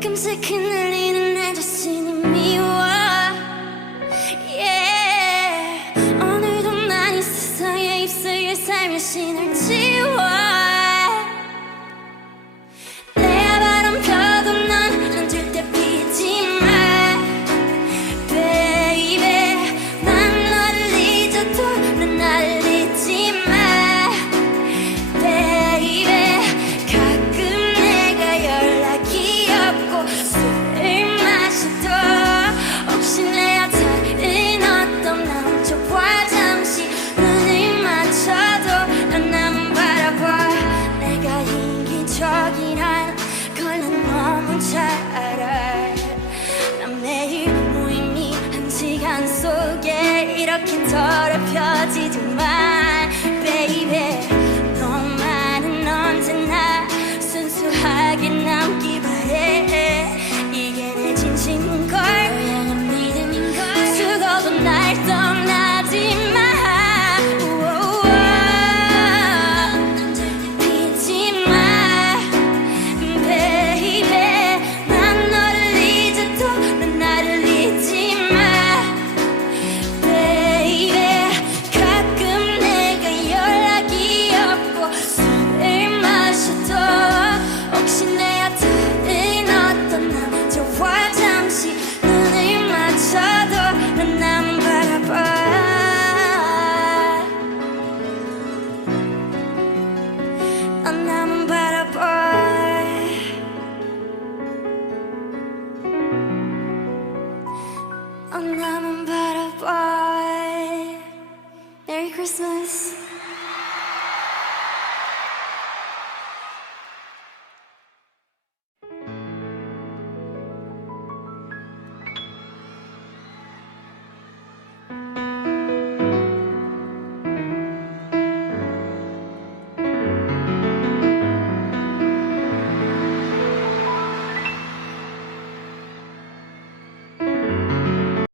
가끔씩 흔들리는 내 자신이 미워. Yeah. 오늘도 난 이 세상에 입술에 삶의 신을 지워. 내가 바람 펴도 넌 절대 피지 마. Baby, 난 너를 잊어도 넌 나를 잊지 마. Baby, 가끔 내가 연락이 없고 술을 마셔도 혹시 내가 다른 어떤 남자와 잠시 눈을 맞춰도 난 나만 바라봐. 내가 이기적이란 걸 난 너무 잘 알아. 난 매일 무의미한 시간 속에 이렇게 더럽혀지지만 Baby, 너만은 언제나 순수하게 남기 바래. 이게 내 진심인걸, 널 향한 믿음인걸. 죽어도 날 떠나지 마. 난 절대 피지 마. Baby, 난 너를 잊어도 넌 나를 잊지 마. Baby, 가끔 내가 연락이 없고 술을 마셔도 혹시 내가 다른 어떤 남자와 잠시 눈을 맞춰도 난 나만 바라봐. 난 나만 바라봐. 난 나만 바라봐. Merry Christmas.